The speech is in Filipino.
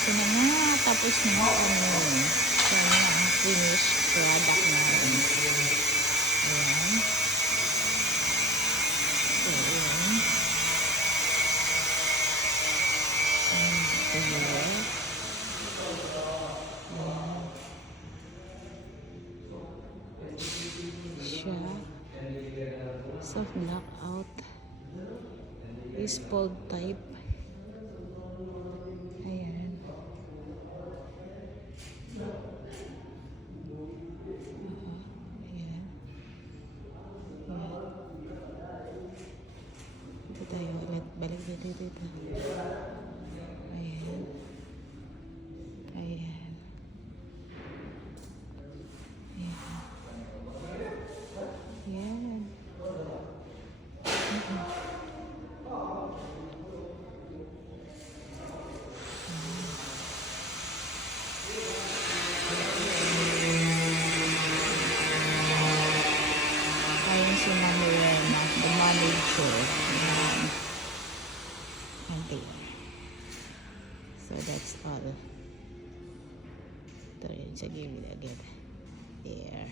Ito na nga. Tapos na kami. So, yan ang finished product natin. Ayan. So, ayan. Ayan. Ayan. Siya. Soft knockout. Is fold type. Ayan. Ayan. Dito tayo ulit. Balik dito. Ayan. Ayan. Ayan. Ayan. Ayun si Mami Rena, the manager. Ayan. And there. So that's all. Ito rin sa gilid agad. There.